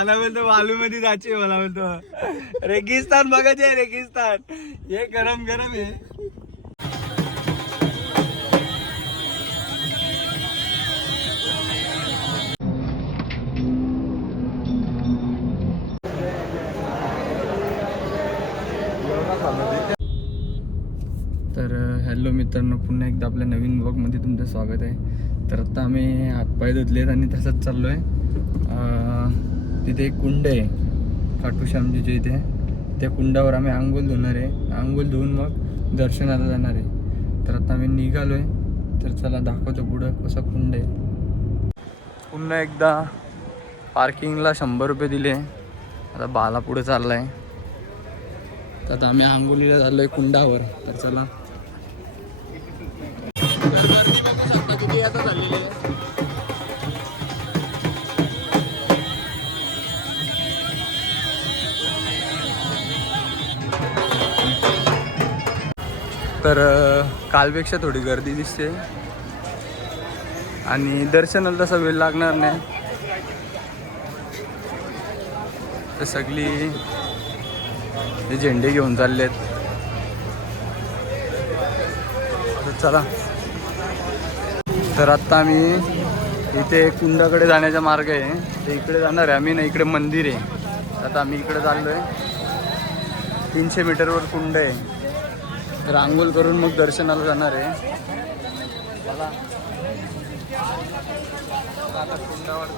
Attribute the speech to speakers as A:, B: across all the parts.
A: मला बोलतो वालू मध्ये जायचे मला बोलतो. रेगिस्तान बघायचे रेगिस्तान. हे गरम गरम आहे. तर हॅलो मित्रांनो पुन्हा एकदा आपल्या नवीन ब्लॉगमध्ये तुमचं स्वागत आहे. तर आता आम्ही हातपाय धुतलेत आणि तसंच चाललो आहे तिथे एक कुंड आहे. खाटूश्यामजीच्या इथे. त्या कुंडावर आम्ही आंघोळ धुणार आहे. आंघोळ धुवून मग दर्शनाला जाणार आहे. तर आता आम्ही निघालो आहे तर चला दाखवतो पुढं कसं कुंड आहे. पुन्हा एकदा पार्किंगला शंभर रुपये दिले. आता बाला पुढे चालला आहे तर आता आम्ही आंघोलीला चाललो आहे कुंडावर. तर चला तर कालपेक्षा थोडी गर्दी दिसते. आणि दर्शनाला तसा वेळ लागणार नाही. तर सगळी हे झेंडे घेऊन चालले आहेत चला. तर आत्ता आम्ही इथे कुंडाकडे जाण्याचा मार्ग आहे. तर इकडे जाणार आहे आम्ही ना इकडे मंदिर आहे. आता आम्ही इकडे चाललो आहे तीनशे मीटरवर कुंड आहे. तर आंघोळ करून मग दर्शनाला जाणार आहे.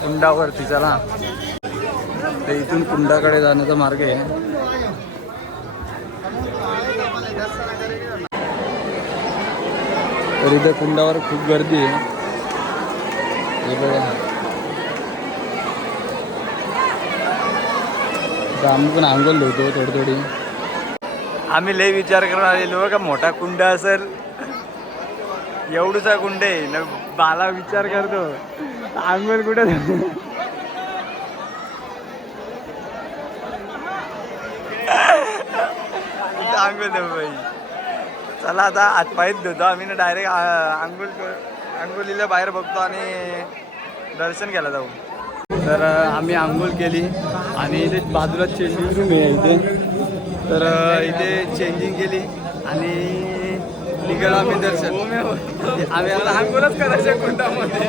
A: कुंडावरती चला. तर इथून कुंडाकडे जाण्याचा मार्ग आहे. तर इथे कुंडावर खूप गर्दी आहे. हे बघा. आम्ही पण आंघोळ धुतो थोडी थोडी. आम्ही लय विचार करून आलेलो का मोठा कुंड असेल. एवढूचा कुंड आहे न बाला विचार करतो. आंघोळ कुठे आंघोळ देऊ बाई. चला आता हातपायच धुतो आम्ही ना डायरेक्ट आंघोळ क- आंघोलीला बाहेर बघतो आणि दर्शन घ्यायला जाऊ. तर आम्ही आंघोळ केली आणि इथे बाजूला चेंजिंग रूम आहे इथे तर इथे चेंजिंग केली आणि निघालो आम्ही दर्शन. म्हणजे आम्ही आता आंघोळच करायचं कुंडामध्ये.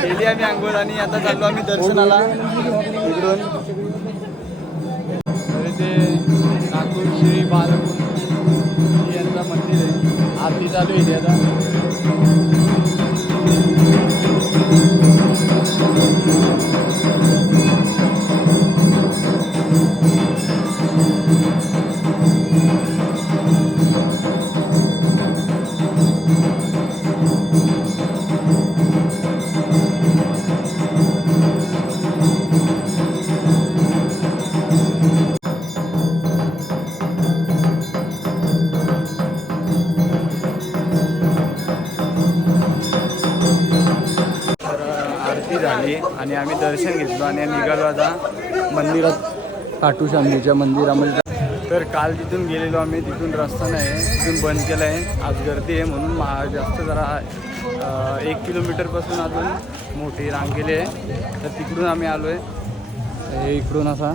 A: केली आम्ही आंघोळ आणि आता चाललो आम्ही दर्शनाला. इकडून. तर इथे नागपूर श्री बालकुंड यांचं मंदिर आहे. आरती चालू आहे इथे आता. आणि आम्ही दर्शन घेतलो आणि निघालो आता मंदिरात खाटू शांतीच्या मंदिरामध्ये. तर काल तिथून गेलेलो आम्ही तिथून रस्ता नाही तिथून बंद केला आहे. आज गर्दी आहे म्हणून मा जास्त जरा एक किलोमीटरपासून अजून मोठी रांग गेली आहे. तर तिकडून आम्ही आलो आहे हे इकडून असा.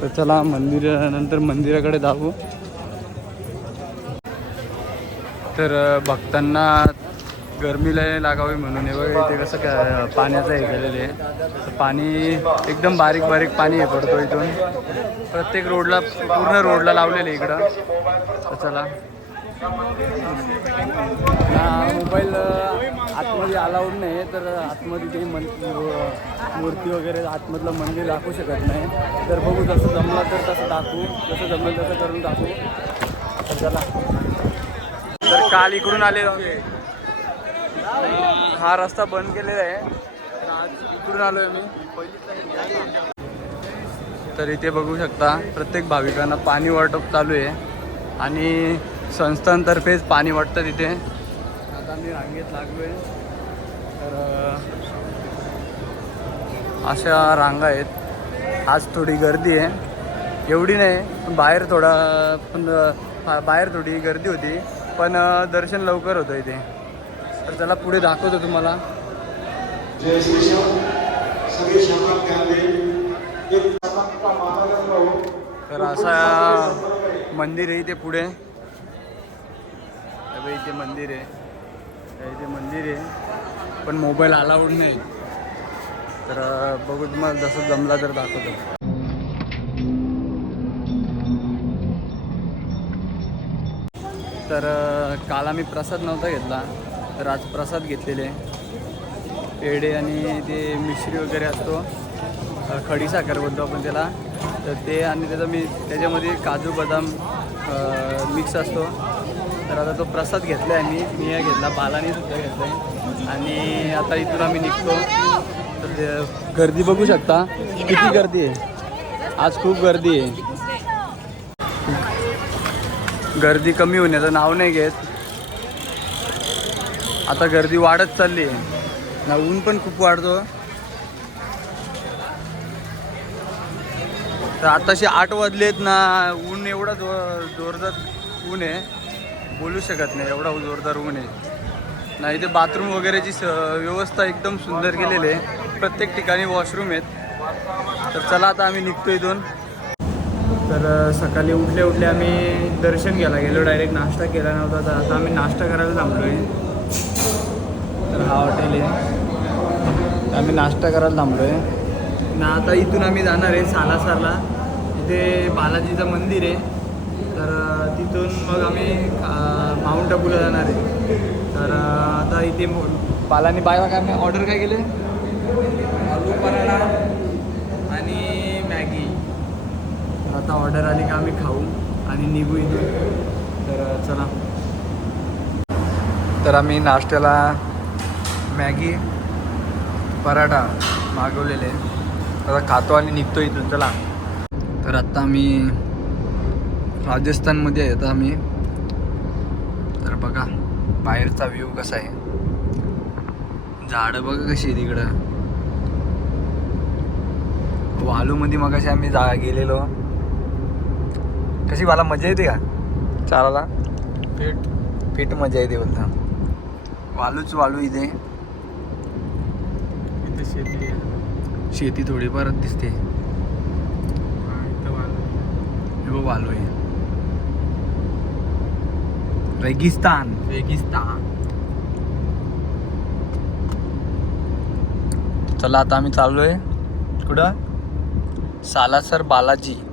A: तर चला मंदिरानंतर मंदिराकडे जाऊ. तर भक्तांना गरमीला लागावी म्हणून हे बघा इथे कसं काय पाण्याचं हे केलेलं आहे. पाणी एकदम बारीक बारीक पाणी हे पडतो इथून. प्रत्येक रोडला पूर्ण रोडला लावलेलं आहे इकडं. तर चला. मोबाईल आतमध्ये अलाउड नाही तर आतमध्ये ते मन मूर्ती वगैरे आतमधलं मंदिर दाखवू शकत नाही. तर बघू जसं जमलं तर तसं दाखवू जसं जमलं तसं करून दाखवू. चला. तर काल इकडून आले हा रस्ता बंद केलेला आहे. आज इकडून आलोय मी तर इथे बघू शकता प्रत्येक भाविकांना पाणी वाटप चालू आहे. आणि संस्थांतर्फेच पाणी वाटतं तिथे. आता मी रांगेत लागलोय. तर अशा रांगा आहेत. आज थोडी गर्दी आहे. एवढी नाही पण बाहेर थोडा पण बाहेर थोडी गर्दी होती. पण दर्शन लवकर होतं इथे. तर चला पुढे दाखवतो तुम्हाला. तर असा मंदिर आहे इथे पुढे. इथे मंदिर आहे. इथे मंदिर आहे. पण मोबाईल अलाउड नाही. तर बघू तुम्हाला जसं जमला तर दाखवतो. तर काल आम्ही प्रसाद नव्हता घेतला तर आज प्रसाद घेतलेले. पेढे आणि ते मिश्री वगैरे असतो खडी साखर बोलतो आपण त्याला. तर ते आणि त्याचा मी त्याच्यामध्ये काजू बदाम मिक्स असतो. तर आता तो प्रसाद घेतला आहे मी मी हा घेतला बालाने सुद्धा घेतला आहे आणि आता इथून आम्ही निघतो. तर गर्दी बघू शकता. किती गर्दी आहे? आज खूप गर्दी आहे. गर्दी कमी होण्याचं नाव नाही घेत. आता गर्दी वाढत चालली आहे. ना ऊन पण खूप वाढतो. तर आताशी आठ वाजलेत ना ऊन एवढा जो जोरदार ऊन आहे. बोलू शकत नाही एवढा जोरदार ऊन आहे. ना इथे बाथरूम वगैरेची स व्यवस्था एकदम सुंदर केलेली आहे. प्रत्येक ठिकाणी वॉशरूम आहेत. तर चला आता आम्ही निघतो इथून. तर सकाळी उठले उठले आम्ही दर्शन घ्यायला गेलो. डायरेक्ट नाश्ता केला नव्हता तर आता आम्ही नाश्ता करायला थांबलो आहे तर हा हॉटेल आहे. आम्ही नाश्ता करायला थांबलो आहे ना आता इथून आम्ही जाणार आहे सालासरला. इथे बालाजीचं मंदिर आहे. तर तिथून मग आम्ही माउंट आबूला जाणार आहे. तर आता इथे मो- बालानी बायला काय ऑर्डर काय केले? आलू पराठा आणि मॅगी आता ऑर्डर आली का आम्ही खाऊ आणि निघू इथून. तर चला. तर आम्ही नाश्त्याला मॅगी पराठा मागवलेले. आता खातो आणि निघतो इथून चला. तर आत्ता आम्ही राजस्थानमध्ये आहे आता आम्ही. तर बघा बाहेरचा व्ह्यू कसा आहे. झाडं बघा कशी आहे तिकडं वालूमध्ये मग आम्ही जा गेलेलो. कशी मला मजा येते का? चालायला? पेट पेट मजा येते बोलता. वालूच वालू इथे.
B: इथे शेती
A: शेती थोडीफार दिसते.
B: हा, वाल
A: हे वालू आहे. रेगिस्तान.
B: रेगिस्तान.
A: चला आता आम्ही चाललोय. कुठं? सालासर बालाजी.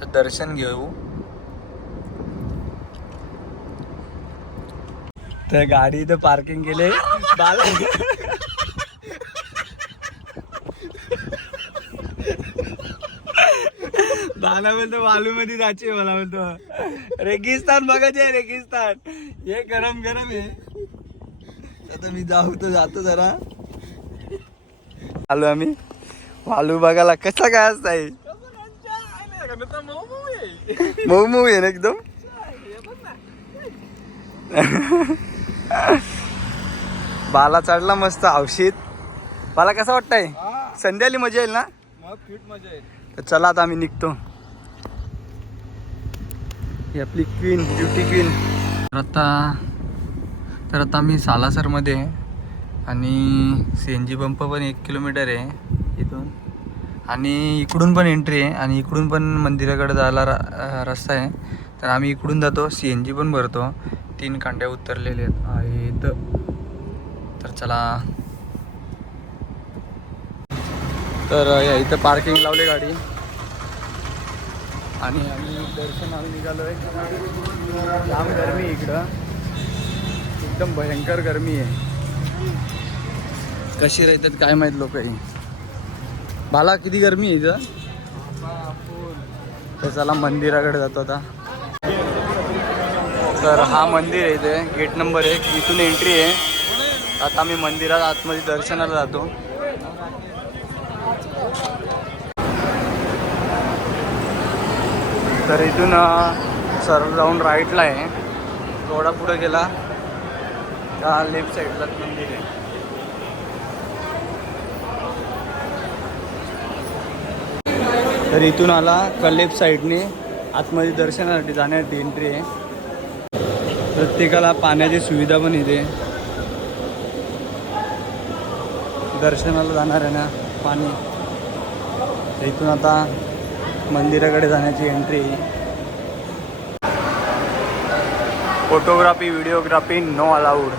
A: चं दर्शन घेऊ. तर गाडी इथं पार्किंग केले. बाला बाला म्हणतो वालू मध्ये जायचे मला म्हणतो. रेगिस्तान बघायचे आहे रेगिस्तान. हे गरम गरम आहे. आता मी जाऊ तर जातो जरा. आलो आम्ही. वालू बघायला कसा काय असताय मऊ मऊ आहे ना एकदम. बाला चढला मस्त औषध बाला कसा वाटतंय? संध्याली मजा येईल ना?
B: फिट मजा येईल.
A: तर चला आता आम्ही निघतो. ही आपली क्वीन ब्युटी क्वीन तर आता तर आता आम्ही सालासरमध्ये आहे आणि सी एन जी पंप पण एक किलोमीटर आहे इथून. आणि इकडून पण एंट्री आहे आणि इकडून पण मंदिराकडे जायला रस्ता आहे. तर आम्ही इकडून जातो सी एन जी पण भरतो. तीन कांड्या उतरलेले आहेत. तर चला. तर या इथं पार्किंग लावली गाडी. आणि आम्ही दर्शनाला निघालो आहे लांब गरमी आहे इकडं. एकदम भयंकर गरमी आहे. कशी राहतात काय माहीत लोक भाला किती गरमी आहे इथं? तर चला मंदिराकडे जातो आता. तर हा मंदिर आहे इथे गेट नंबर एक. इथून एंट्री आहे. आता आम्ही मंदिरात आतमध्ये दर्शनाला जातो. तर इथून सरळ जाऊन राईटला आहे. थोडा पुढे गेला. त्या लेफ्ट साईडला मंदिर आहे. तर इथून आला कलेप साईडने. आतमध्ये दर्शनासाठी जाण्यासाठी एंट्री आहे. प्रत्येकाला पाण्याची सुविधा पण इथे. दर्शनाला जाणार आहे ना पाणी. तर इथून आता मंदिराकडे जाण्याची entry photography videography no allowed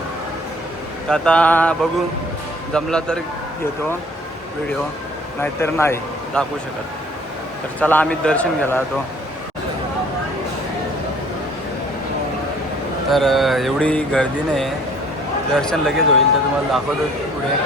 A: तर आता बघू जमला तर घेतो व्हिडिओ नाहीतर नाही दाखवू शकत. तर चला आम्ही दर्शन घ्यायला जातो. तर एवढी गर्दी नाही दर्शन लगेच होईल तर तुम्हाला दाखवतो पुढे.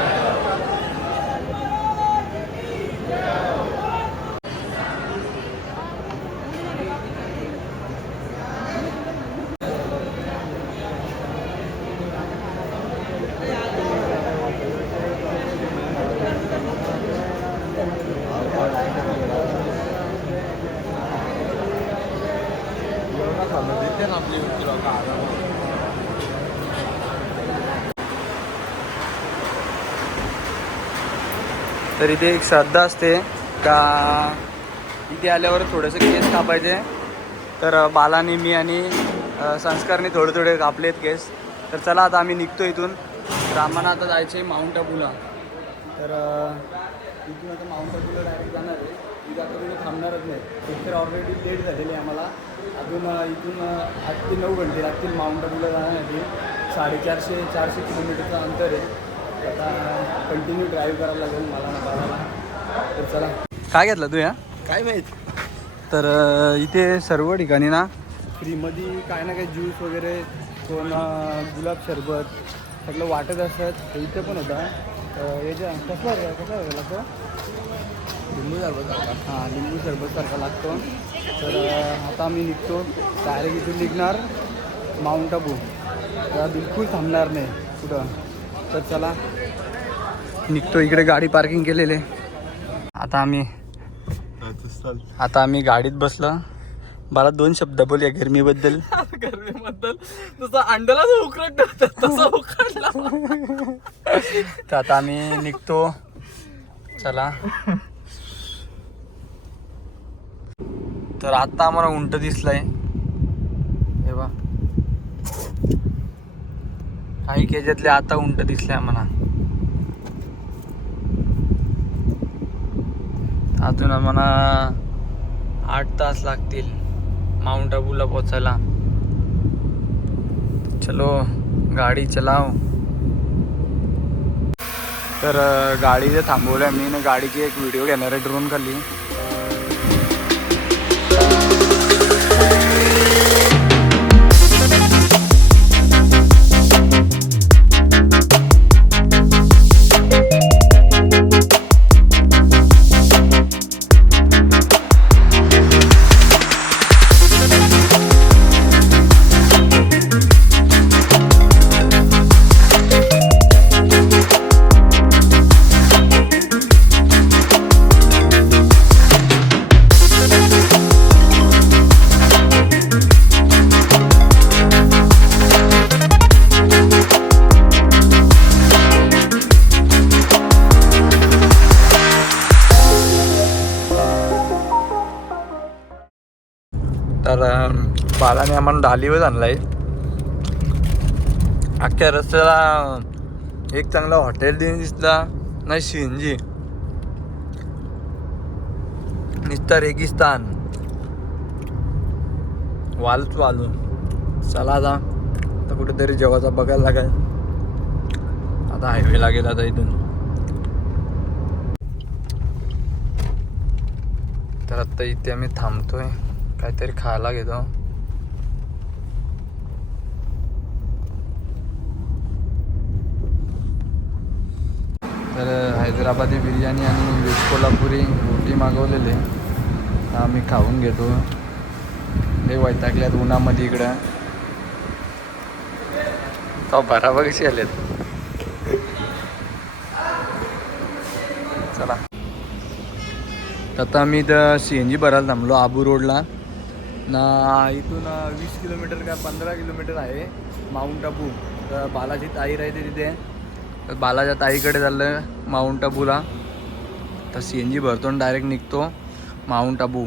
A: तर इथे एक श्रद्धा असते. का इथे आल्यावर थोडंसं केस कापायचे. तर बालाने मी आणि संस्कारने थोडे थोडे कापलेत केस. तर चला आता आम्ही निघतो इथून. तर आम्हाला आता जायचं आहे माउंट अबूला तर इथून आता माउंट अबूला डायरेक्ट जाणार आहे. इथे आता कुठे थांबणारच नाही. एक तर ऑलरेडी लेट झालेली आहे आम्हाला. अजून इथून आठ ते नऊ घंटे लागतील माउंट अबूला जाण्यासाठी साडेचारशे चारशे किलोमीटरचं अंतर आहे. आता कंटिन्यू ड्राईव्ह करायला लागेल मला ना बाळाला तर चला. काय घेतलं तू या?
B: काय माहीत?
A: तर इथे सर्व ठिकाणी ना? फ्रीमध्ये काय ना काही ज्यूस वगैरे कोण गुलाब सरबत सगळं वाटत असतात तर इथे पण होता याच्या कसला कसा लागतो?
B: लिंबू सरबत
A: हां लिंबू सरबतसारखा लागतो. तर आता आम्ही निघतो. डायरेक्ट इथून निघणार माउंट आबू तर बिलकुल थांबणार नाही. कुठं? तर चला निघतो इकडे गाडी पार्किंग केलेले. आता आम्ही आता आम्ही गाडीत बसलो. मला दोन शब्द बोलूया गरमीबद्दल.
B: गरमीबद्दल? तसं अंड्याला उकरट तसं उकरला
A: तर आता आम्ही निघतो. चला. तर आता आम्हाला उंट दिसलंय. हे बा काही केजातले आता उंट दिसले आम्हाला. अजून आम्हाला आठ तास लागतील माउंट आबूला पोचायला. चलो गाडी चलाव. तर गाडी जे थांबवलं मी ना गाडीची एक व्हिडिओ घेणार आहे ड्रोन खाली तर अ, बालाने आम्हाला डालीवर आणला आहे अख्ख्या रस्त्याला एक चांगला हॉटेल दिन दिसला नाही सी एन जी निस्ता रेगिस्तान. वालच वालू चला आता आता कुठेतरी जेवाचा बघायला लागेल. आता हायवे लागेल आता इथून. तर आत्ता इथे आम्ही थांबतोय. काहीतरी खायला घेतो. तर हैदराबादी बिर्याणी आणि व्हेज कोल्हापुरी रोटी मागवलेली. आम्ही खाऊन घेतो. लय वैतागल्यात उन्हामध्ये इकडं. का बराबर कशी आलेत. चला. आता आम्ही इथं सी एन जी भरायला थांबलो आबू रोडला. ना इथून वीस किलोमीटर का पंधरा किलोमीटर आहे माउंट आबू. तर बालाजी ताई राहते तिथे. तर बालाच्या ताईकडे चाललं माउंट आबूला. तर सी एन जी भरतो आणि डायरेक्ट निघतो माउंट आबू.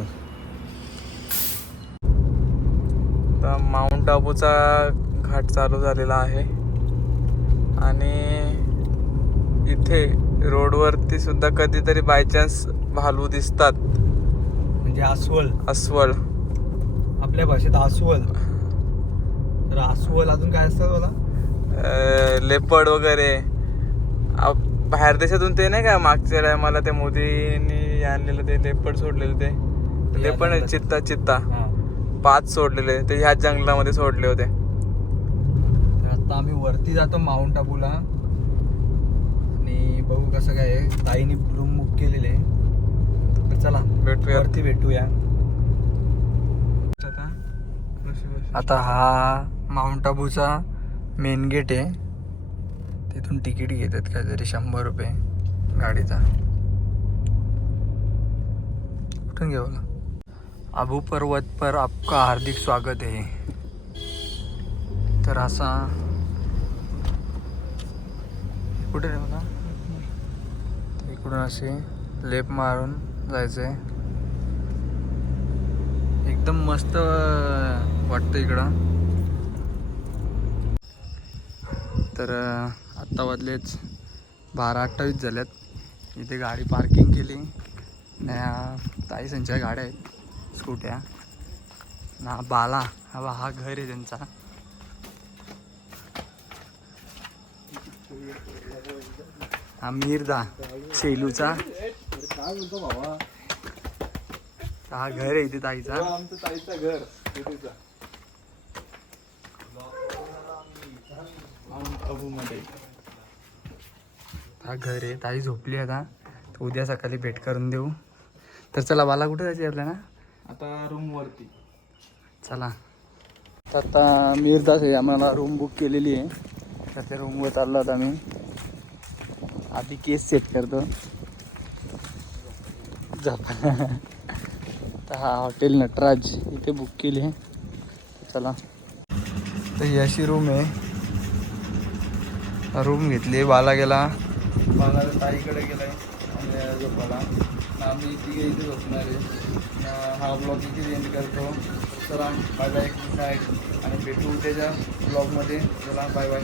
A: तर माउंट आबूचा घाट चालू झालेला आहे. आणि इथे
B: रोडवरती सुद्धा कधीतरी बाय चान्स भालू दिसतात.
A: म्हणजे अस्वल.
B: अस्वल.
A: आपल्या भाषेत अस्वल. तर अस्वल अजून काय असतं मला
B: लेपड वगैरे. बाहेर देशातून ते नाही का मागच्या टायमाला ते मोदींनी आणलेलं ते लेपड सोडलेलं ते. आहे, चित्ता चित्ता.
A: हा.
B: पाच सोडलेले ते ह्याच जंगलामध्ये सोडले होते.
A: आता आम्ही वरती जातो माउंट आबूला. आणि बघू कसं काय आहे. ताईने रूम बुक केलेले. चला
B: भेटूया.
A: वरती भेटूया. आता हा माउंट आबूचा मेन गेट आहे. तिथून तिकीट घेतात काहीतरी शंभर रुपये गाडीचा. कुठून घेऊ आबू पर्वत पर आपका हार्दिक स्वागत आहे. तर असा कुठे रे मला इकडून असे लेप मारून जायचंय. एकदम मस्त वाटतं इकडं. तर आत्ता वाजलेच बारा अठ्ठावीस झाल्यात इथे गाडी पार्किंग केली. त्या ताई संच्या गाड्या आहेत स्कूट्या. ना बाला. हा हा घर आहे त्यांचा. हा मिरदा सेलूचा हा घर आहे इथे ताईचा.
B: आमचं घर
A: मध्ये
B: हा घर आहे. ताई झोपली आता. तर उद्या सकाळी भेट करून देऊ. तर चला बाला कुठे जायची आपल्याला?
A: आता रूम वरती.
B: चला. तर आता मिरदास आहे आम्हाला रूम बुक केलेली आहे. तर त्या रूमवर चाललो होता आम्ही. आधी केस सेट करतो. झोप तर हा हॉटेल नटराज इथे बुक केली आहे. चला. तर ही अशी रूम आहे. रूम घेतली बाला गेला. बाला ताईकडे गेलाय आणि झोपाला आम्ही तिघे इथे झोपणार आहे. हा ब्लॉग इथे एंड करतो. चला बाय बाय गुड नाईट आणि भेटू त्याच्या ब्लॉगमध्ये चला बाय बाय